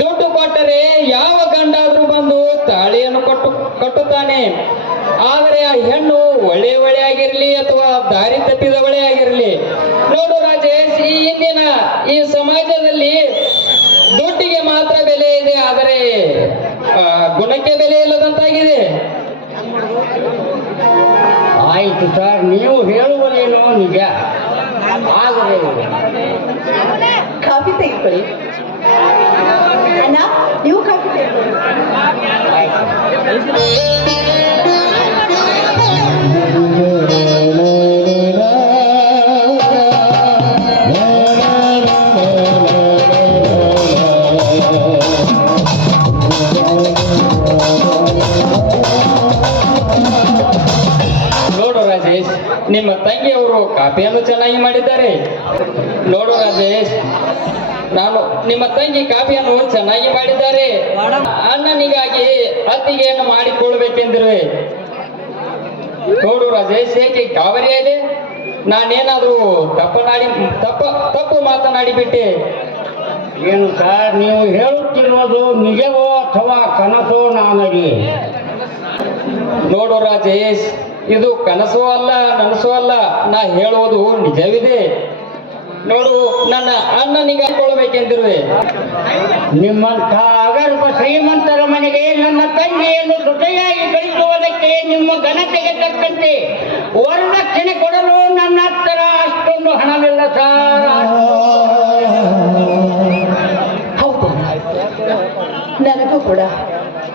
ದುಡ್ಡು ಕೊಟ್ಟರೆ ಯಾವ ಗಂಡಾದ್ರೂ ಬಂದು ತಾಳಿಯನ್ನು ಕೊಟ್ಟು ಕಟ್ಟುತ್ತಾನೆ. ಆದರೆ ಆ ಹೆಣ್ಣು ಒಳ್ಳೆ ಒಳ್ಳೆ ಆಗಿರಲಿ ಅಥವಾ ದಾರಿ ತಪ್ಪಿದವಳೆ ಆಗಿರಲಿ. ನೋಡು ರಾಜೇಶ್ ಈ ಇಂದಿನ ಈ ಸಮಾಜದಲ್ಲಿ ದುಡ್ಡಿಗೆ ಮಾತ್ರ ಬೆಲೆ ಇದೆ ಆದರೆ ಗುಣಕ್ಕೆ ಬೆಲೆ ಇಲ್ಲದಂತಾಗಿದೆ. ಆಯ್ತು ಸರ್ ನೀವು ಹೇಳುವುದೇನೋ ನಿಜ. ಆದರೆ ಕಾಫಿ ತೆಗೆದುಕೊಳ್ಳಿ ನೀವು ನಿಮ್ಮ ತಂಗಿಯವರು ಕಾಫಿಯನ್ನು ಚೆನ್ನಾಗಿ ಮಾಡಿದ್ದಾರೆ. ನೋಡು ರಾಜೇಶ್ ನಾನು ನಿಮ್ಮ ತಂಗಿ ಕಾಫಿಯನ್ನು ಚೆನ್ನಾಗಿ ಮಾಡಿದ್ದಾರೆ. ಅಣ್ಣನಿಗಾಗಿ ಅತ್ತಿಗೆಯನ್ನು ಮಾಡಿಕೊಳ್ಬೇಕೆಂದಿರುವೆ ನೋಡು ರಾಜೇಶ್ ಏಕೆ ಇದೆ. ನಾನೇನಾದ್ರೂ ತಪ್ಪನಾಡಿ ತಪ್ಪ ತಪ್ಪು ಮಾತನಾಡಿಬಿಟ್ಟೆ. ಏನು ಸರ್ ನೀವು ಹೇಳುತ್ತಿರುವುದು ನಿಜವೋ ಅಥವಾ ಕನಸೋ ನನಗೆ ನೋಡು ರಾಜೇಶ್ ಇದು ಕನಸೋ ಅಲ್ಲ ನನಸೋ ಅಲ್ಲ. ನಾ ಹೇಳುವುದು ನಿಜವಿದೆ. ನೋಡು ನನ್ನ ಅಣ್ಣನಿಗೆ ಕೊಳ್ಬೇಕೆಂದಿರುವೆ ನಿಮ್ಮಂಥ ಅಗರ್ಭ ಶ್ರೀಮಂತರ ಮನೆಗೆ ನನ್ನ ತಂಗಿಯನ್ನು ಜೊತೆಯಾಗಿ ಕಳಿಸುವುದಕ್ಕೆ ನಿಮ್ಮ ಘನತೆಗೆ ತಕ್ಕಂತೆ ವರದಕ್ಷಿಣೆ ಕೊಡಲು ನನ್ನ ಹತ್ತಿರ ಅಷ್ಟೊಂದು ಹಣವಿಲ್ಲ ಸರ್. ಹೌದು ನನಗೂ ಕೂಡ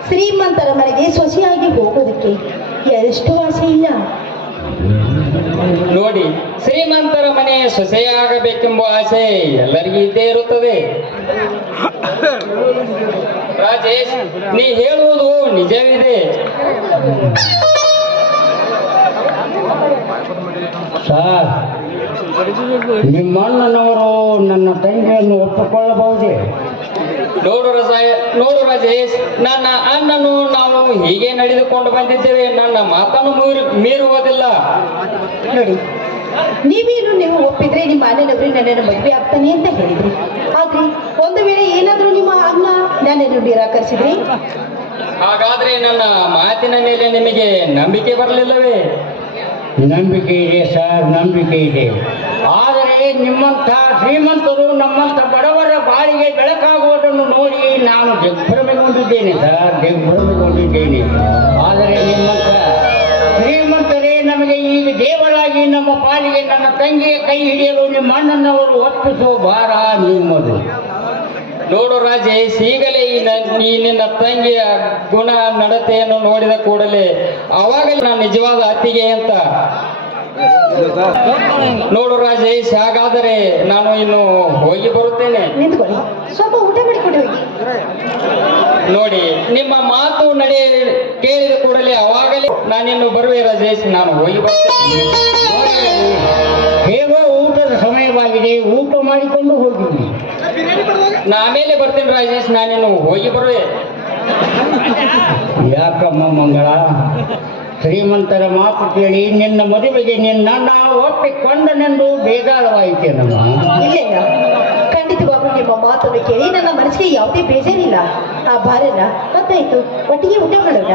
ಶ್ರೀಮಂತರ ಮನೆಗೆ ಸೊಸೆಯಾಗಿ ಹೋಗೋದಕ್ಕೆ ಎಷ್ಟು ಆಸೆ ಇಲ್ಲ. ನೋಡಿ ಮನೆ ಸೊಸೆಯಾಗಬೇಕೆಂಬ ಆಸೆ ಎಲ್ಲರಿಗೂ ಇದ್ದೇ ಇರುತ್ತದೆ. ರಾಜೇಶ್, ನೀ ಹೇಳುವುದು ನಿಜವಿದೆ. ಸರ್ ನಿಮ್ಮಣ್ಣನವರು ನನ್ನ ತಂಗಿಯನ್ನು ಒಪ್ಪಿಕೊಳ್ಳಬಹುದೇ? ನೋಡು ರಸಾಯ, ನೋಡು ರಾಜೇಶ್, ನನ್ನ ಅಣ್ಣನು ನಾವು ಹೀಗೆ ನಡೆದುಕೊಂಡು ಬಂದಿದ್ದೇವೆ. ನನ್ನ ಮಾತನ್ನು ಮೀರು, ಮೀರುವುದಿಲ್ಲ. ನೀವೇನು ನೀವು ಒಪ್ಪಿದ್ರೆ ನಿಮ್ಮ ಮನೆಯವರು ನನ್ನನ್ನು ಮದುವೆ ಆಗ್ತಾನೆ ಅಂತ ಹೇಳಿದ್ರಿ. ಆದ್ರೆ ಒಂದು ವೇಳೆ ಏನಾದ್ರೂ ನಿಮ್ಮ ಅಣ್ಣ ನನ್ನನ್ನು ನಿರಾಕರಿಸಿದ್ರಿ? ಹಾಗಾದ್ರೆ ನನ್ನ ಮಾತಿನ ಮೇಲೆ ನಿಮಗೆ ನಂಬಿಕೆ ಬರಲಿಲ್ಲವೇ? ನಂಬಿಕೆ ಇದೆ ಸರ್ ನಂಬಿಕೆ ಇದೆ. ಆದರೆ ನಿಮ್ಮಂಥ ಶ್ರೀಮಂತರು ನಮ್ಮಂತ ಬಡವರ ಬಾಳಿಗೆ ಬೆಳಕಾಗುವುದನ್ನು ನೋಡಿ ನಾನು ದಿಗ್ಭ್ರಮೆಗೊಂಡಿದ್ದೇನೆ ಸರ್. ದಿಗ್ಭ್ರಮೆಗೊಂಡಿದ್ದೇನೆ ಆದರೆ ನಿಮ್ಮಂಥ ಶ್ರೀಮಂತರೇ ನಮಗೆ ಈಗ ದೇವರಾಗಿ ನಮ್ಮ ಪಾಲಿಗೆ ನನ್ನ ತಂಗಿಯ ಕೈ ಹಿಡಿಯಲು ನಿಮ್ಮ ಅಣ್ಣನವರು ಒಪ್ಪಿಸೋ ಭಾರ ನಿಮ್ಮದು. ನೋಡು ರಾಜೇಶ್ ಈಗಲೇ ಈ ನ- ನಿನ್ನ ತಂಗಿಯ ಗುಣ ನಡತೆಯನ್ನು ನೋಡಿದ ಕೂಡಲೇ ಅವಾಗಲೇ ನಾನು ನಿಜವಾದ ಅತ್ತಿಗೆ ಅಂತ. ನೋಡು ರಾಜೇಶ್ ಹಾಗಾದರೆ ನಾನು ಇನ್ನು ಹೋಗಿ ಬರುತ್ತೇನೆ. ಸ್ವಲ್ಪ ಊಟ ಮಾಡಿಕೊಂಡು ನೋಡಿ, ನಿಮ್ಮ ಮಾತು ನಡೆ ಕೇಳಿದ ಕೂಡಲೇ ಅವಾಗಲೇ ನಾನಿನ್ನು ಬರುವೆ ರಜೇಶ್ ನಾನು ಹೋಗಿ ಬರ್ತೇನೆ. ಹೇಗೋ ಊಟದ ಸಮಯವಾಗಿದೆ, ಊಟ ಮಾಡಿಕೊಂಡು ಹೋಗಿ. ನಾ ಆಮೇಲೆ ಬರ್ತೇನೆ ರಾಜೇಶ್, ನಾನಿನ್ನು ಹೋಗಿ ಬರುವೆ. ಯಾಕಮ್ಮ ಮಂಗಳ, ಶ್ರೀಮಂತರ ಮಾತು ಕೇಳಿ ನಿನ್ನ ಮದುವೆಗೆ ನಿನ್ನ ಒಪ್ಪಿಕೊಂಡನೆಂದು ಬೇಗಾರವಾಯಿತೇನಮ್ಮ ಇಲ್ಲ ಇಲ್ಲ ಖಂಡಿತವಾಗ್ಲೂ ನಿಮ್ಮ ಕೇಳಿ ನನ್ನ ಮನಸ್ಸಿಗೆ ಯಾವುದೇ ಬೇಜಾರಿಲ್ಲ. ಆ ಭಾರ್ಯನ ಗೊತ್ತಾಯ್ತು. ಒಟ್ಟಿಗೆ ಊಟ ಮಾಡೋಣ.